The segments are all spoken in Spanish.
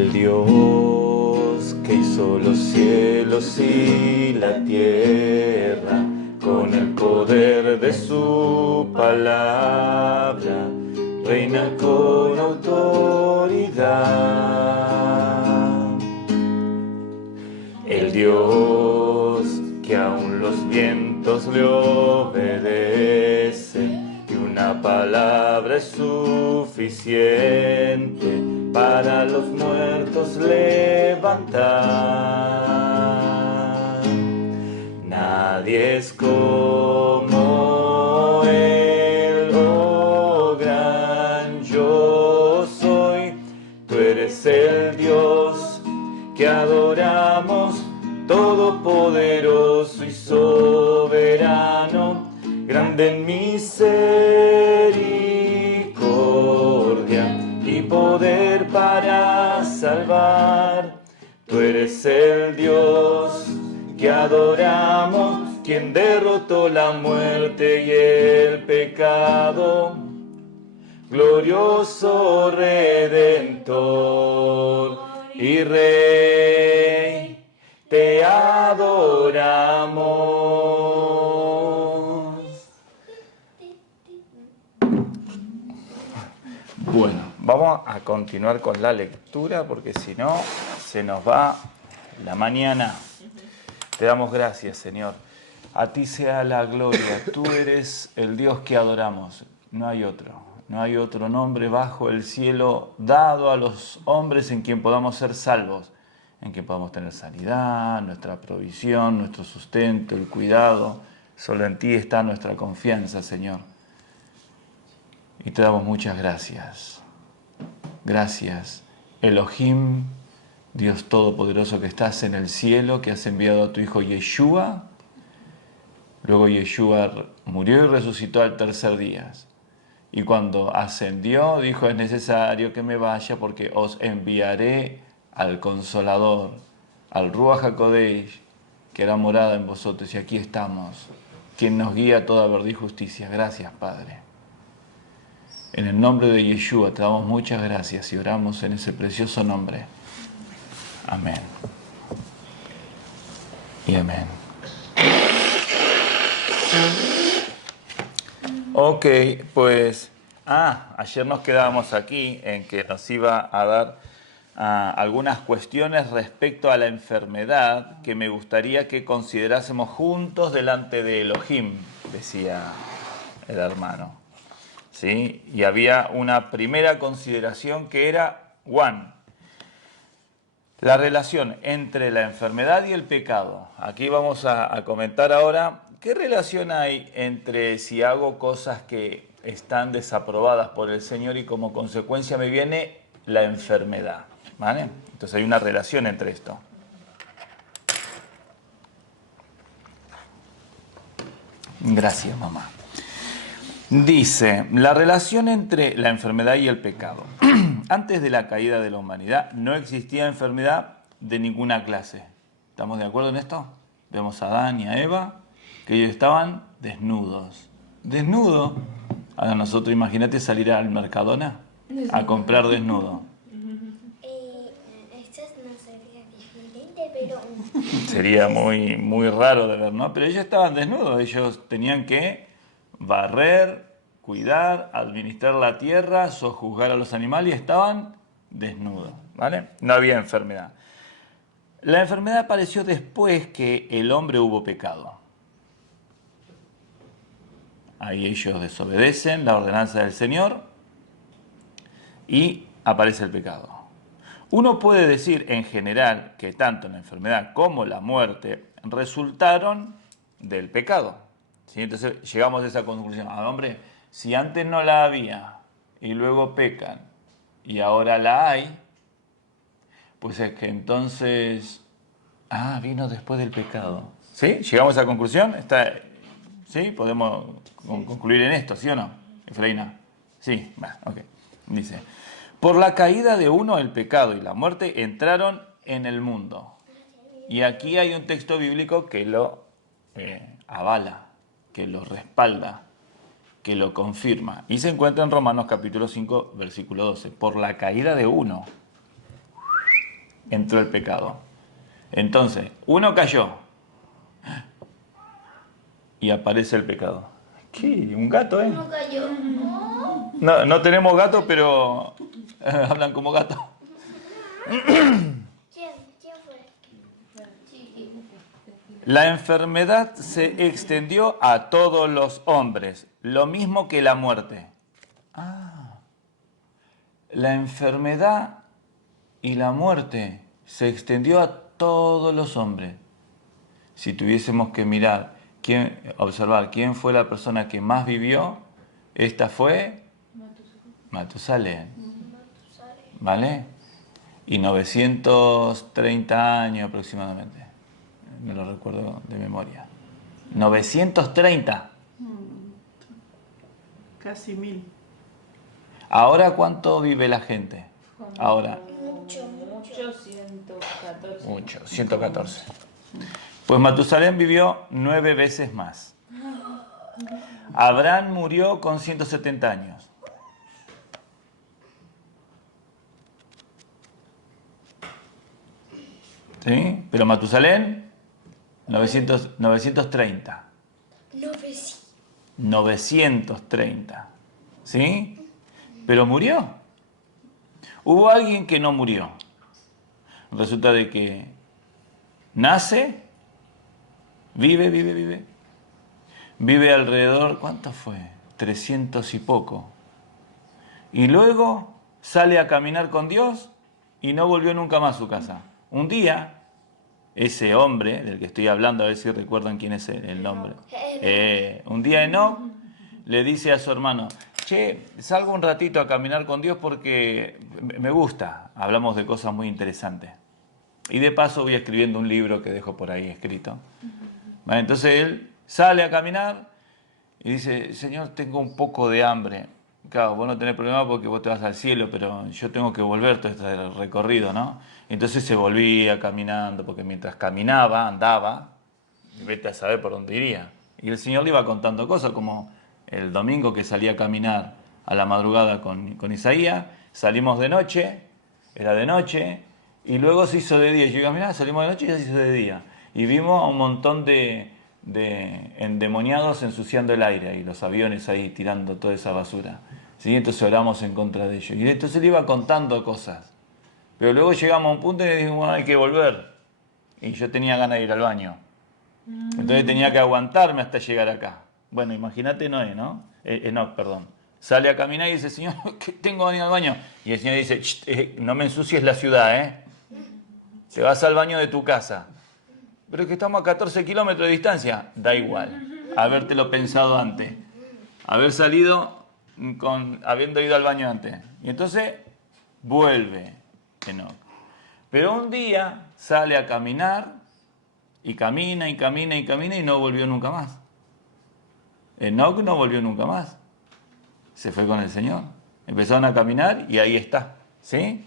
El Dios que hizo los cielos y la tierra, con el poder de su palabra, reina con autoridad. El Dios que aún los vientos le obedecen, y una palabra es suficiente para los muertos levantar. Nadie es como Él, oh gran yo soy. Tú eres el Dios que adoramos, todopoderoso y soberano, grande en misericordia y poder para salvar. Tú eres el Dios que adoramos, quien derrotó la muerte y el pecado, glorioso Redentor y Rey, te adoramos. Bueno, vamos a continuar con la lectura porque si no se nos va la mañana. Te damos gracias, Señor. A ti sea la gloria. Tú eres el Dios que adoramos. No hay otro. No hay otro nombre bajo el cielo dado a los hombres en quien podamos ser salvos, en quien podamos tener sanidad, nuestra provisión, nuestro sustento, el cuidado. Solo en ti está nuestra confianza, Señor. Y te damos muchas gracias. Gracias, Elohim, Dios Todopoderoso que estás en el cielo, que has enviado a tu Hijo Yeshua. Luego Yeshua murió y resucitó al tercer día. Y cuando ascendió, dijo, es necesario que me vaya porque os enviaré al Consolador, al Ruach HaKodesh, que hará morada en vosotros. Y aquí estamos, quien nos guía a toda verdad y justicia. Gracias, Padre. En el nombre de Yeshua te damos muchas gracias y oramos en ese precioso nombre. Amén. Y amén. Ok, pues, ayer nos quedábamos aquí en que nos iba a dar algunas cuestiones respecto a la enfermedad que me gustaría que considerásemos juntos delante de Elohim, decía el hermano. ¿Sí? Y había una primera consideración que era, la relación entre la enfermedad y el pecado. Aquí vamos a comentar ahora qué relación hay entre si hago cosas que están desaprobadas por el Señor y como consecuencia me viene la enfermedad. ¿Vale? Entonces hay una relación entre esto. Gracias, mamá. Dice, la relación entre la enfermedad y el pecado. Antes de la caída de la humanidad no existía enfermedad de ninguna clase. ¿Estamos de acuerdo en esto? Vemos a Adán y a Eva, que ellos estaban desnudos. ¿Desnudo? A nosotros imagínate salir al Mercadona a comprar desnudo. Esto no sería diferente, pero... Sería muy raro de ver, ¿no? Pero ellos estaban desnudos, ellos tenían que barrer, cuidar, administrar la tierra, sojuzgar a los animales y estaban desnudos, ¿vale? No había enfermedad. La enfermedad apareció después que el hombre hubo pecado. Ahí ellos desobedecen la ordenanza del Señor y aparece el pecado. Uno puede decir en general que tanto la enfermedad como la muerte resultaron del pecado. ¿Sí? Entonces llegamos a esa conclusión. Hombre, si antes no la había y luego pecan y ahora la hay, pues es que entonces, vino después del pecado. ¿Sí? ¿Llegamos a esa conclusión? ¿Sí? ¿Podemos concluir en esto, sí o no, Efraína? Sí, ok. Dice, por la caída de uno el pecado y la muerte entraron en el mundo. Y aquí hay un texto bíblico que lo avala, que lo respalda, que lo confirma. Y se encuentra en Romanos capítulo 5, versículo 12. Por la caída de uno. entró el pecado. Entonces, uno cayó y aparece el pecado. ¿Qué? ¿Un gato, No cayó. No, no tenemos gato, pero hablan como gato. ¿Quién fue? La enfermedad se extendió a todos los hombres, lo mismo que la muerte. La enfermedad y la muerte se extendió a todos los hombres. Si tuviésemos que mirar, observar quién fue la persona que más vivió, esta fue Matusalén. ¿Vale? Y 930 años aproximadamente. Me lo recuerdo de memoria. 930. Casi 1000. ¿Ahora cuánto vive la gente? Ahora. Mucho. 114. Mucho, 114. Pues Matusalén vivió 9 veces más. Abraham murió con 170 años. ¿Sí? Pero Matusalén, 930. 930. ¿Sí? Pero murió. Hubo alguien que no murió. Resulta de que nace, vive. Vive alrededor, ¿cuánto fue? 300 y poco. Y luego sale a caminar con Dios y no volvió nunca más a su casa. Un día, ese hombre del que estoy hablando, a ver si recuerdan quién es el nombre. Un día Enoc le dice a su hermano, che, salgo un ratito a caminar con Dios porque me gusta. Hablamos de cosas muy interesantes. Y de paso voy escribiendo un libro que dejo por ahí escrito. Vale, entonces él sale a caminar y dice, Señor, tengo un poco de hambre. Claro, vos no tenés problema porque vos te vas al cielo, pero yo tengo que volver todo este recorrido, ¿no? Entonces se volvía caminando, porque mientras caminaba, andaba, y vete a saber por dónde iría. Y el Señor le iba contando cosas, como el domingo que salía a caminar a la madrugada con Isaías, salimos de noche, era de noche, y luego se hizo de día. Yo digo, mirá, salimos de noche y ya se hizo de día. Y vimos a un montón de endemoniados ensuciando el aire y los aviones ahí tirando toda esa basura. ¿Sí? Entonces oramos en contra de ellos. Y entonces le iba contando cosas. Pero luego llegamos a un punto y le dijimos, bueno, hay que volver. Y yo tenía ganas de ir al baño. Entonces tenía que aguantarme hasta llegar acá. Bueno, imagínate Noé, ¿no? Enoc, perdón. Sale a caminar y dice, Señor, que tengo ganas de ir al baño. Y el Señor dice, no me ensucies la ciudad, ¿eh? Te vas al baño de tu casa. Pero es que estamos a 14 kilómetros de distancia. Da igual. Habértelo pensado antes. Haber salido habiendo ido al baño antes. Y entonces vuelve Enoc. Pero un día sale a caminar y camina y no volvió nunca más. Enoc no volvió nunca más. Se fue con el Señor. Empezaron a caminar y ahí está. ¿Sí?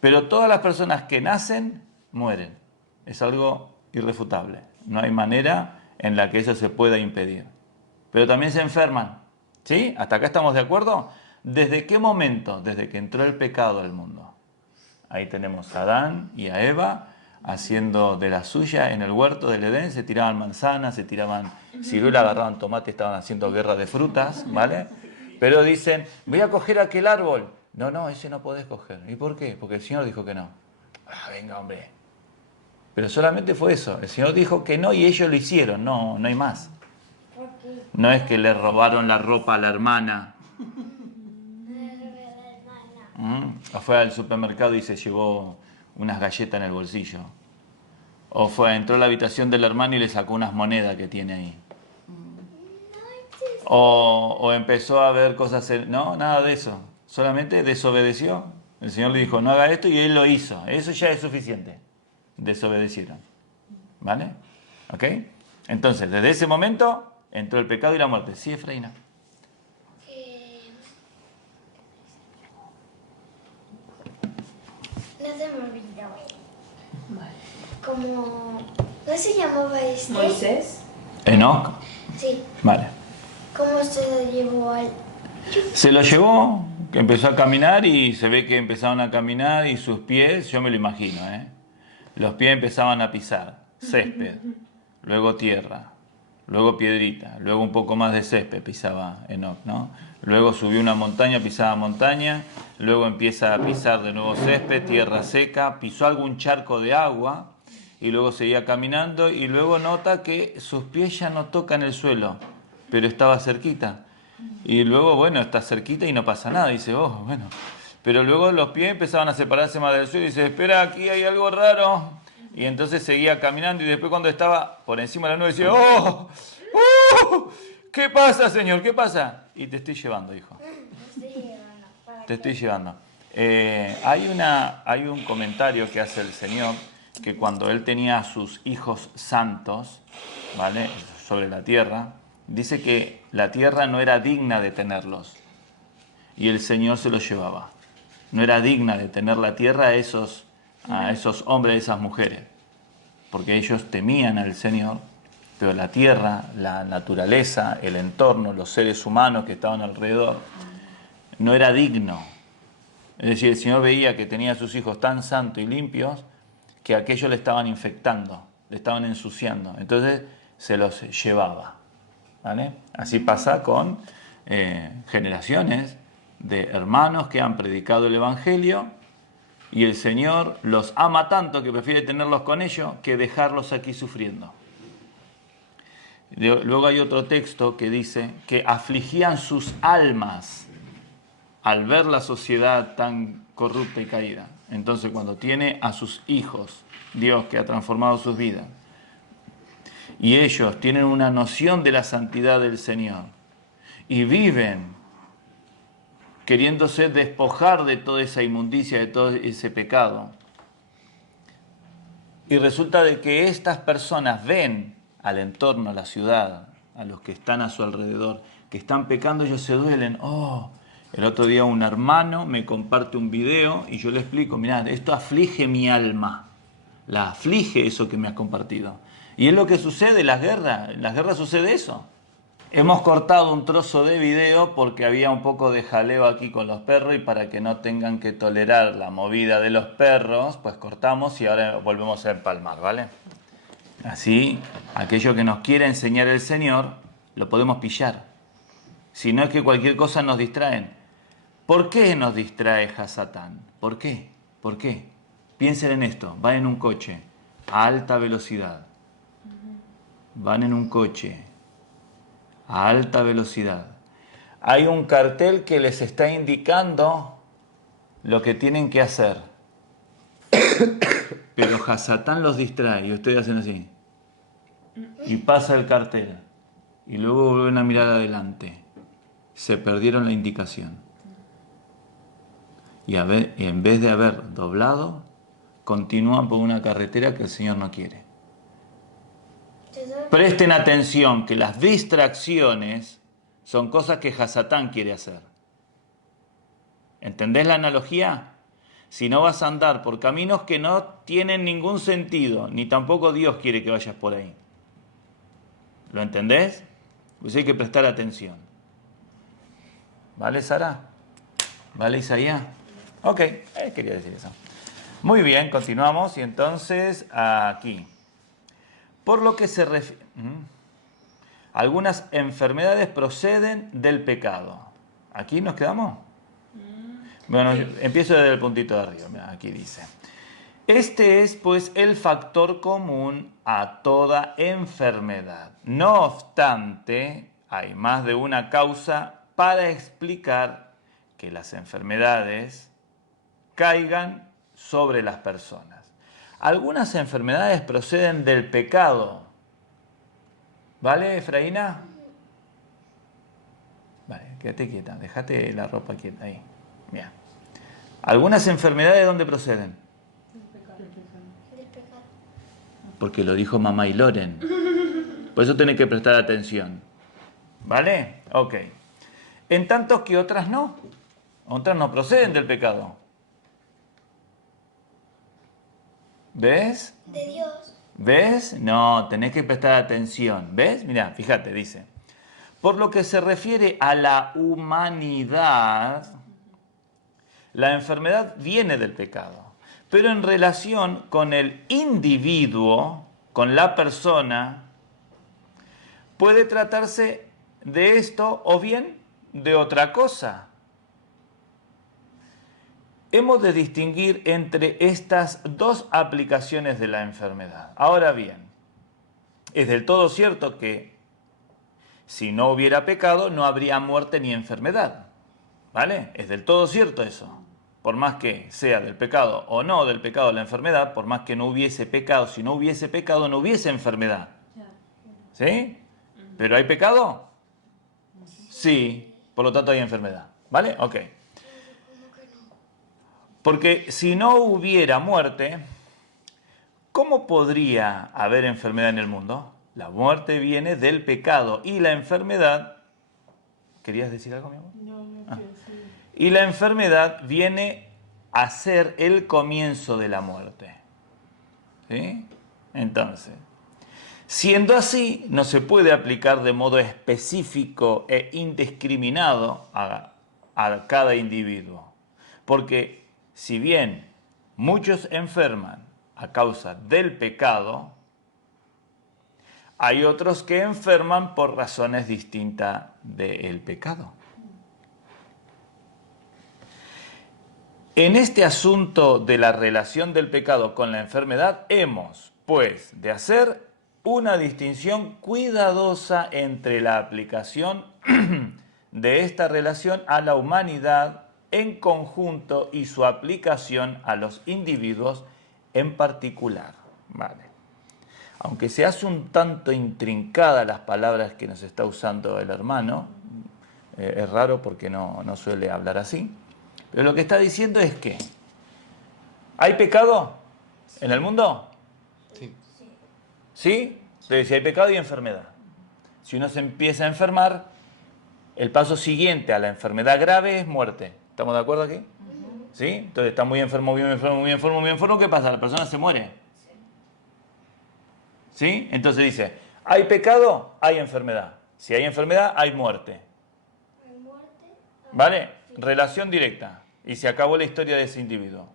Pero todas las personas que nacen mueren. Es algo irrefutable. No hay manera en la que eso se pueda impedir. Pero también se enferman. ¿Sí? ¿Hasta acá estamos de acuerdo? ¿Desde qué momento? Desde que entró el pecado al mundo. Ahí tenemos a Adán y a Eva haciendo de la suya en el huerto del Edén. Se tiraban manzanas, se tiraban ciruela, agarraban tomate, estaban haciendo guerra de frutas, ¿vale? Pero dicen, voy a coger aquel árbol. No, ese no podés coger. ¿Y por qué? Porque el Señor dijo que no. Venga, hombre. Pero solamente fue eso. El Señor dijo que no y ellos lo hicieron. No hay más. No es que le robaron la ropa a la hermana. O fue al supermercado y se llevó unas galletas en el bolsillo. O entró a la habitación del hermano y le sacó unas monedas que tiene ahí. O empezó a ver cosas... No, nada de eso. Solamente desobedeció. El Señor le dijo, no haga esto y él lo hizo. Eso ya es suficiente. Desobedecieron. ¿Vale? ¿Ok? Entonces, desde ese momento entró el pecado y la muerte. Sí, Efraína. No se me olvidó. Como... ¿No se llamaba este? Moisés. Enoc. Sí. Vale. ¿Cómo se lo llevó al...? Se lo llevó Que empezó a caminar y se ve que empezaron a caminar y sus pies, yo me lo imagino, los pies empezaban a pisar césped, luego tierra, luego piedrita, luego un poco más de césped pisaba Enoc, ¿no? Luego subió una montaña, pisaba montaña, luego empieza a pisar de nuevo césped, tierra seca, pisó algún charco de agua y luego seguía caminando y luego nota que sus pies ya no tocan el suelo, pero estaba cerquita. Y luego, bueno, está cerquita y no pasa nada. Dice, oh, bueno. Pero luego los pies empezaban a separarse más del suelo y dice, espera, aquí hay algo raro. Y entonces seguía caminando y después cuando estaba por encima de la nube decía, ¡oh! ¡Oh! ¿Qué pasa, Señor? ¿Qué pasa? Y te estoy llevando, hijo. Te estoy llevando. Hay un comentario que hace el Señor que cuando Él tenía a sus hijos santos, ¿vale? Sobre la tierra, dice que la tierra no era digna de tenerlos y el Señor se los llevaba. No era digna de tener la tierra a esos hombres, a esas mujeres, porque ellos temían al Señor, pero la tierra, la naturaleza, el entorno, los seres humanos que estaban alrededor, no era digno. Es decir, el Señor veía que tenía a sus hijos tan santos y limpios que aquellos le estaban infectando, le estaban ensuciando. Entonces se los llevaba. ¿Vale? Así pasa con generaciones de hermanos que han predicado el Evangelio y el Señor los ama tanto que prefiere tenerlos con ellos que dejarlos aquí sufriendo. Luego hay otro texto que dice que afligían sus almas al ver la sociedad tan corrupta y caída. Entonces cuando tiene a sus hijos, Dios que ha transformado sus vidas, y ellos tienen una noción de la santidad del Señor y viven queriéndose despojar de toda esa inmundicia, de todo ese pecado. Y resulta de que estas personas ven al entorno, a la ciudad, a los que están a su alrededor, que están pecando, ellos se duelen. Oh, el otro día un hermano me comparte un video y yo le explico, mirad, esto aflige mi alma, la aflige eso que me has compartido. Y es lo que sucede en las guerras sucede eso. Hemos cortado un trozo de video porque había un poco de jaleo aquí con los perros y para que no tengan que tolerar la movida de los perros, pues cortamos y ahora volvemos a empalmar, ¿vale? Así, aquello que nos quiere enseñar el Señor, lo podemos pillar. Si no es que cualquier cosa nos distraen. ¿Por qué nos distrae Hasatán? ¿Por qué? ¿Por qué? Piensen en esto, van en un coche a alta velocidad. Van en un coche a alta velocidad. Hay un cartel que les está indicando lo que tienen que hacer. Pero Hasatán los distrae y ustedes hacen así. Y pasa el cartel. Y luego vuelven a mirar adelante. Se perdieron la indicación. Y en vez de haber doblado, continúan por una carretera que el Señor no quiere. Presten atención que las distracciones son cosas que Hasatán quiere hacer. ¿Entendés la analogía? Si no vas a andar por caminos que no tienen ningún sentido, ni tampoco Dios quiere que vayas por ahí. ¿Lo entendés? Pues hay que prestar atención. ¿Vale, Sara? ¿Vale, Isaías? Ok, quería decir eso. Muy bien, continuamos y entonces aquí. Por lo que se refiere... Algunas enfermedades proceden del pecado. ¿Aquí nos quedamos? Bueno, empiezo desde el puntito de arriba. Mira, aquí dice. Este es, pues, el factor común a toda enfermedad. No obstante, hay más de una causa para explicar que las enfermedades caigan sobre las personas. Algunas enfermedades proceden del pecado. ¿Vale, Efraína? Vale, quédate quieta, déjate la ropa quieta ahí. Bien. ¿Algunas enfermedades de dónde proceden? Del pecado. Porque lo dijo mamá y Loren. Por eso tenés que prestar atención. ¿Vale? Ok. En tanto que otras no. Otras no proceden del pecado. ¿Ves? De Dios. ¿Ves? No, tenés que prestar atención. ¿Ves? Mirá, fíjate, dice. Por lo que se refiere a la humanidad, la enfermedad viene del pecado. Pero en relación con el individuo, con la persona, puede tratarse de esto o bien de otra cosa. Hemos de distinguir entre estas dos aplicaciones de la enfermedad. Ahora bien, es del todo cierto que si no hubiera pecado no habría muerte ni enfermedad. ¿Vale? Es del todo cierto eso. Por más que sea del pecado o no del pecado la enfermedad, por más que no hubiese pecado, si no hubiese pecado no hubiese enfermedad. ¿Sí? ¿Pero hay pecado? Sí, por lo tanto hay enfermedad. ¿Vale? Ok. Porque si no hubiera muerte, ¿cómo podría haber enfermedad en el mundo? La muerte viene del pecado y la enfermedad... ¿Querías decir algo, mi amor? No, sí. Y la enfermedad viene a ser el comienzo de la muerte. ¿Sí? Entonces, siendo así, no se puede aplicar de modo específico e indiscriminado a cada individuo. Porque si bien muchos enferman a causa del pecado, hay otros que enferman por razones distintas del pecado. En este asunto de la relación del pecado con la enfermedad, hemos, pues, de hacer una distinción cuidadosa entre la aplicación de esta relación a la humanidad en conjunto y su aplicación a los individuos en particular. Vale. Aunque se hace un tanto intrincada las palabras que nos está usando el hermano, es raro porque no suele hablar así. Pero lo que está diciendo es que ¿hay pecado en el mundo? Sí. ¿Sí? Entonces, si hay pecado y enfermedad. Si uno se empieza a enfermar, el paso siguiente a la enfermedad grave es muerte. ¿Estamos de acuerdo aquí? ¿Sí? Entonces está muy enfermo, muy enfermo, muy enfermo, muy enfermo. ¿Qué pasa? La persona se muere. ¿Sí? Entonces dice, ¿hay pecado? Hay enfermedad. Si hay enfermedad, hay muerte. Hay muerte. ¿Vale? Relación directa. Y se acabó la historia de ese individuo.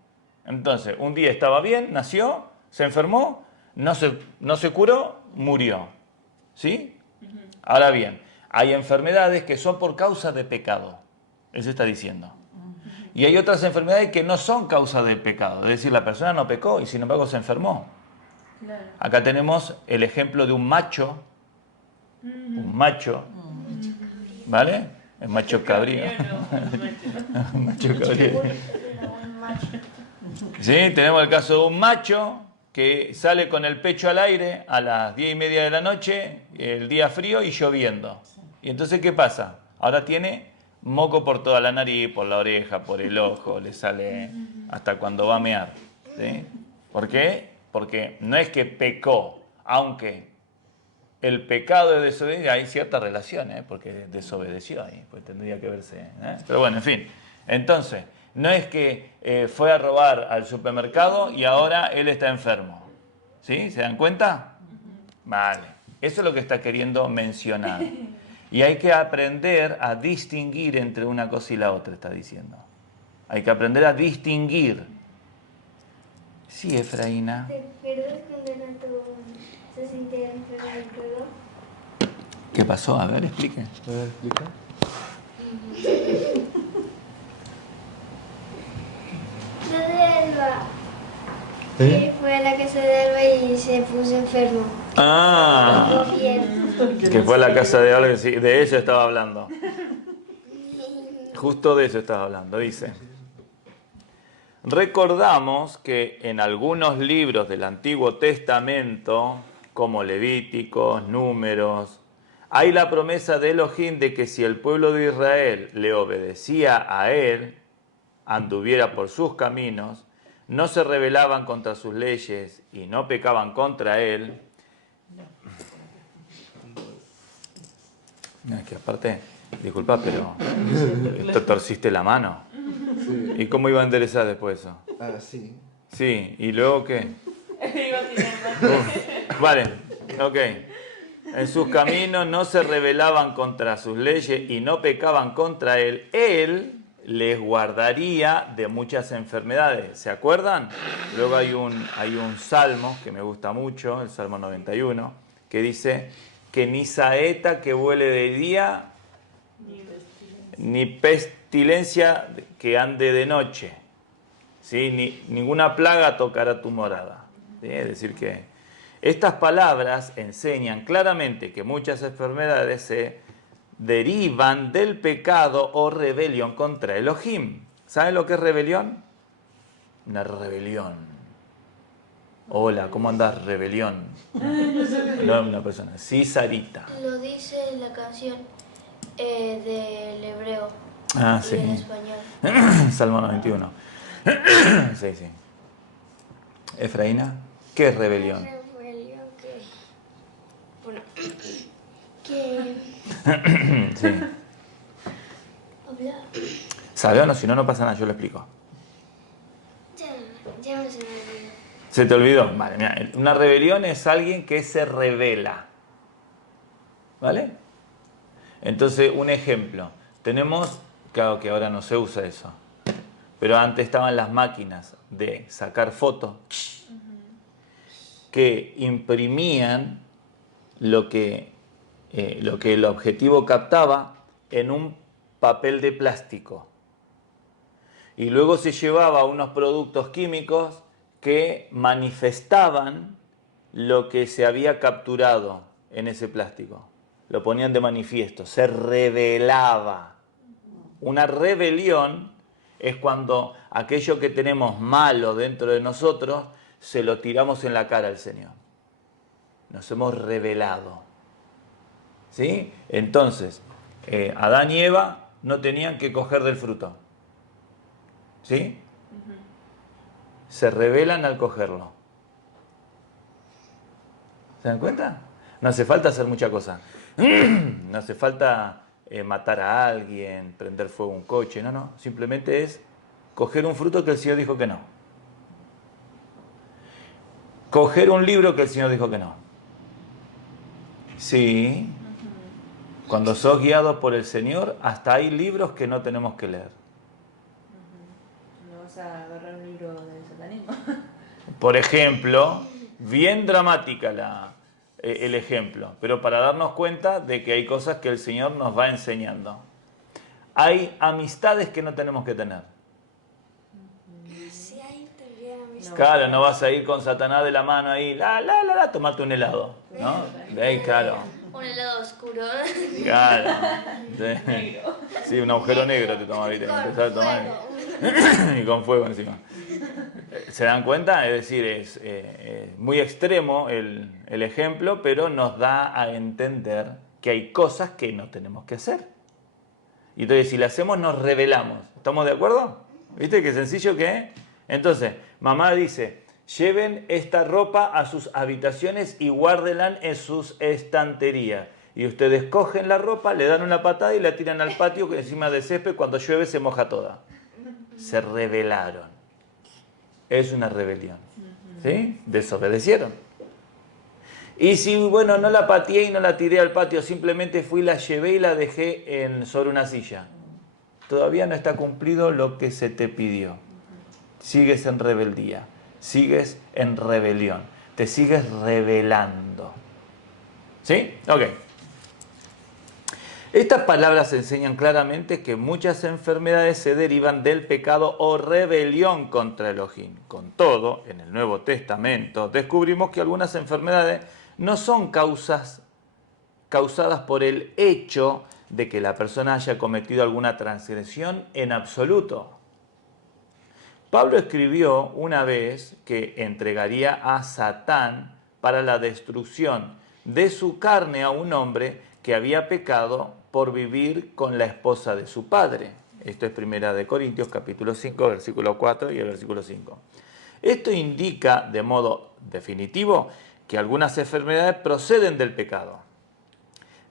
Entonces, un día estaba bien, nació, se enfermó, no se curó, murió. ¿Sí? Ahora bien, hay enfermedades que son por causa de pecado. Eso está diciendo. Y hay otras enfermedades que no son causa del pecado. Es decir, la persona no pecó y sin embargo se enfermó. Claro. Acá tenemos el ejemplo de un macho. Un macho. ¿Vale? El macho cabrío. Un macho cabrío. Sí, tenemos el caso de un macho que sale con el pecho al aire a las 10:30 de la noche, el día frío y lloviendo. ¿Y entonces qué pasa? Ahora tiene moco por toda la nariz, por la oreja, por el ojo, le sale hasta cuando va a mear. ¿Sí? ¿Por qué? Porque no es que pecó, aunque el pecado de desobediencia, hay cierta relación, porque desobedeció ahí, pues tendría que verse. Pero bueno, en fin. Entonces, no es que fue a robar al supermercado y ahora él está enfermo. ¿Sí? ¿Se dan cuenta? Vale. Eso es lo que está queriendo mencionar. Y hay que aprender a distinguir entre una cosa y la otra, está diciendo. Hay que aprender a distinguir. Sí, Efraína. ¿Te acuerdas cuando Renato se sentía enfermo del todo? ¿Qué pasó? A ver, explique. A ver, explica. Lo de Elba. ¿Eh? Que fue a la casa de Elba y se puso enfermo. Ah, Estuvo bien. que fue a la casa de alguien, sí, de eso estaba hablando. Justo de eso estaba hablando, dice. Recordamos que en algunos libros del Antiguo Testamento, como Levíticos, Números, hay la promesa de Elohim de que si el pueblo de Israel le obedecía a él, anduviera por sus caminos, no se rebelaban contra sus leyes y no pecaban contra él. Es que aparte, disculpa, pero te torciste la mano. Sí. ¿Y cómo iba a enderezar después eso? Ah, sí. Sí, ¿y luego qué? Iba a tirar Vale, ok. En sus caminos no se rebelaban contra sus leyes y no pecaban contra él. Él les guardaría de muchas enfermedades. ¿Se acuerdan? Luego hay un salmo que me gusta mucho, el Salmo 91, que dice que ni saeta que vuele de día, ni pestilencia que ande de noche, ¿sí? Ninguna plaga tocará tu morada. ¿Sí? Es decir que estas palabras enseñan claramente que muchas enfermedades se derivan del pecado o rebelión contra Elohim. ¿Saben lo que es rebelión? Una rebelión. Hola, ¿cómo andás? Rebelión. No una persona. Sí, Sarita. Lo dice la canción del hebreo Ah, y sí. del español. Salmo 91. Sí, sí. Efraína, ¿qué es rebelión? Rebelión que... Bueno, que... Sí. Habla... ¿Sabe o no? Si no, no pasa nada, yo lo explico. Ya me se me olvidó. ¿Se te olvidó? Vale, mira, una rebelión es alguien que se rebela. ¿Vale? Entonces, un ejemplo. Tenemos, claro que ahora no se usa eso, pero antes estaban las máquinas de sacar fotos que imprimían lo que el objetivo captaba en un papel de plástico. Y luego se llevaba unos productos químicos que manifestaban lo que se había capturado en ese plástico. Lo ponían de manifiesto, se revelaba. Una rebelión es cuando aquello que tenemos malo dentro de nosotros se lo tiramos en la cara al Señor. Nos hemos rebelado. ¿Sí? Entonces, Adán y Eva no tenían que coger del fruto. ¿Sí? Se rebelan al cogerlo. ¿Se dan cuenta? No hace falta hacer mucha cosa. No hace falta matar a alguien, prender fuego a un coche. No, no. Simplemente es coger un fruto que el Señor dijo que no. Coger un libro que el Señor dijo que no. Sí. Cuando sos guiados por el Señor, hasta hay libros que no tenemos que leer. No vas a agarrar un libro de satanismo. Por ejemplo, bien dramática el ejemplo, pero para darnos cuenta de que hay cosas que el Señor nos va enseñando. Hay amistades que no tenemos que tener. Sí, ahí también amistad. Claro, no vas a ir con Satanás de la mano ahí, tomarte un helado, ¿no? De ahí, claro. Un helado oscuro. Claro. Negro. Sí, un agujero negro te tomas ahorita, Con empezás a tomar. fuego. Y con fuego encima. ¿Se dan cuenta? Es decir, es muy extremo el ejemplo, pero nos da a entender que hay cosas que no tenemos que hacer. Y entonces, si las hacemos, nos rebelamos. ¿Estamos de acuerdo? ¿Viste qué sencillo que es? Entonces, mamá dice, lleven esta ropa a sus habitaciones y guárdenla en sus estanterías. Y ustedes cogen la ropa, le dan una patada y la tiran al patio que encima del césped, cuando llueve se moja toda. Se rebelaron. Es una rebelión. ¿Sí? Desobedecieron. Y si, bueno, no la pateé y no la tiré al patio, simplemente fui, la llevé y la dejé sobre una silla. Todavía no está cumplido lo que se te pidió. Sigues en rebeldía, sigues en rebelión, te sigues rebelando. ¿Sí? Ok. Estas palabras enseñan claramente que muchas enfermedades se derivan del pecado o rebelión contra Elohim. Con todo, en el Nuevo Testamento descubrimos que algunas enfermedades no son causadas por el hecho de que la persona haya cometido alguna transgresión en absoluto. Pablo escribió una vez que entregaría a Satán para la destrucción de su carne a un hombre que había pecado por vivir con la esposa de su padre. Esto es 1 Corintios capítulo 5, versículo 4 y el versículo 5. Esto indica de modo definitivo que algunas enfermedades proceden del pecado.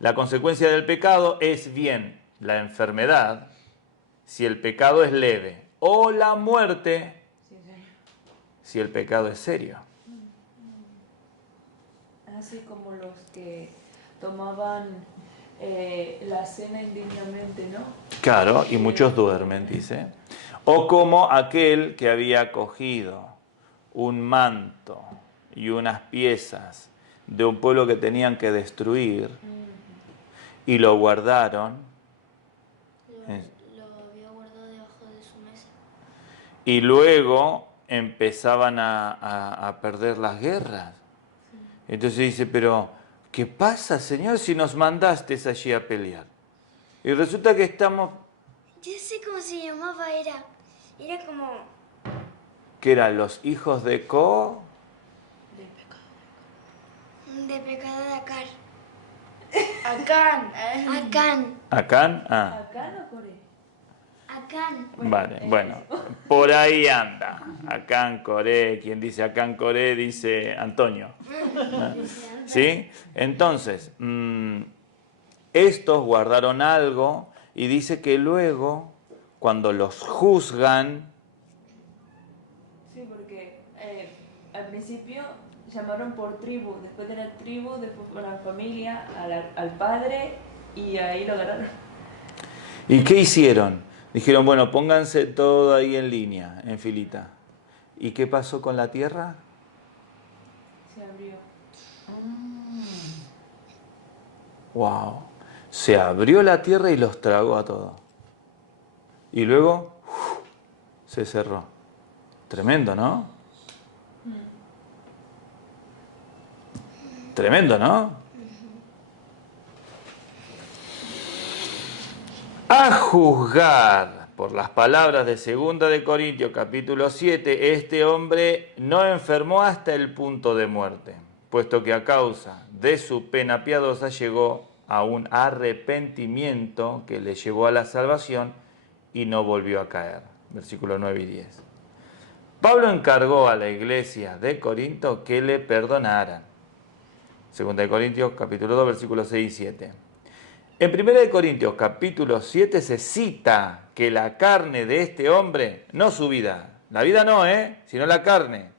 La consecuencia del pecado es bien la enfermedad, si el pecado es leve, o la muerte, si el pecado es serio. Así como los que tomaban la cena indignamente, ¿no? Claro, y muchos duermen, dice. O como aquel que había cogido un manto y unas piezas de un pueblo que tenían que destruir y lo guardaron. Lo había guardado debajo de su mesa. Y luego empezaban a perder las guerras. Entonces dice, pero ¿qué pasa, Señor, si nos mandaste allí a pelear? Y resulta que estamos... Yo sé cómo se llamaba, era como... ¿Qué eran los hijos de Co? De pecado de Acar. Acán. Acán. ¿Acán? Ah, ¿Acán o Coré? Acán. vale, bueno, por ahí anda. Acán Coré, quien dice Acán Coré dice Antonio. ¿Sí? Entonces, estos guardaron algo y dice que luego, cuando los juzgan, Sí, porque al principio llamaron por tribu, después de la tribu, después por la familia, al padre, y ahí lo agarraron. ¿y qué hicieron? Dijeron, bueno, pónganse todo ahí en línea, en filita. ¿Y qué pasó con la tierra? Se abrió. ¡Wow! Se abrió la tierra y los tragó a todos. Y luego se cerró. Tremendo, ¿no? Tremendo, ¿no? A juzgar por las palabras de 2 de Corintios capítulo 7, este hombre no enfermó hasta el punto de muerte, puesto que a causa de su pena piadosa llegó a un arrepentimiento que le llevó a la salvación y no volvió a caer. Versículos 9 y 10. Pablo encargó a la iglesia de Corinto que le perdonaran. 2 de Corintios capítulo 2, versículos 6 y 7. En 1 de Corintios capítulo 7 se cita que la carne de este hombre, no su vida, la vida no, sino la carne.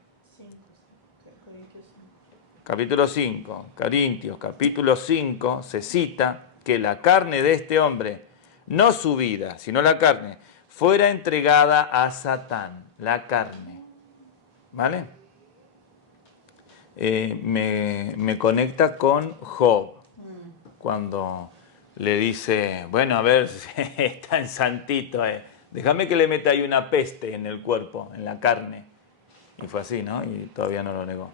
Capítulo 5, Corintios capítulo 5 se cita que la carne de este hombre, no su vida, sino la carne, fuera entregada a Satán, la carne. ¿Vale? Me conecta con Job, cuando le dice, bueno, a ver, está en santito, déjame que le meta ahí una peste en el cuerpo, en la carne. Y fue así, ¿no? Y todavía no lo negó.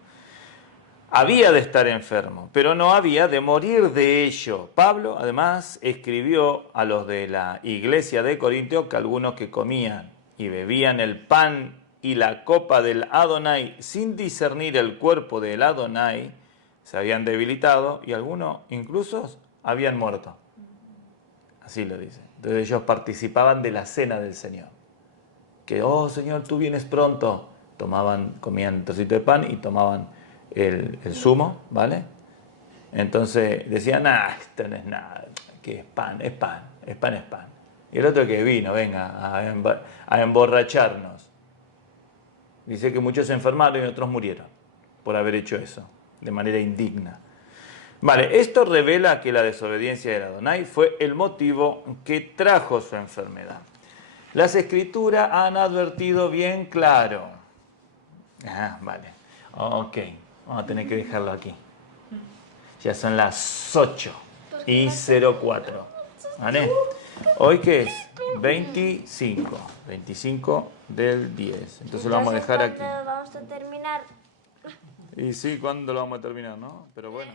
Había de estar enfermo, pero no había de morir de ello. Pablo, además, escribió a los de la iglesia de Corintios que algunos que comían y bebían el pan y la copa del Adonai sin discernir el cuerpo del Adonai, se habían debilitado y algunos incluso habían muerto. Así lo dice. Entonces ellos participaban de la cena del Señor. Que, oh Señor, tú vienes pronto. Comían un trocito de pan y tomaban el zumo, ¿vale? Entonces decían, esto no es nada, que es pan, es pan, es pan, es pan. Y el otro que vino, venga, a emborracharnos. Dice que muchos se enfermaron y otros murieron por haber hecho eso, de manera indigna. Vale, esto revela que la desobediencia de Adonai fue el motivo que trajo su enfermedad. Las Escrituras han advertido bien claro. Vale, ok, vamos a tener que dejarlo aquí. Ya son las 8:04. ¿Vale? ¿Hoy qué es? 25 del 10. Entonces lo vamos a dejar aquí. ¿Cuándo vamos a terminar? Y sí, ¿cuándo lo vamos a terminar, no? Pero bueno.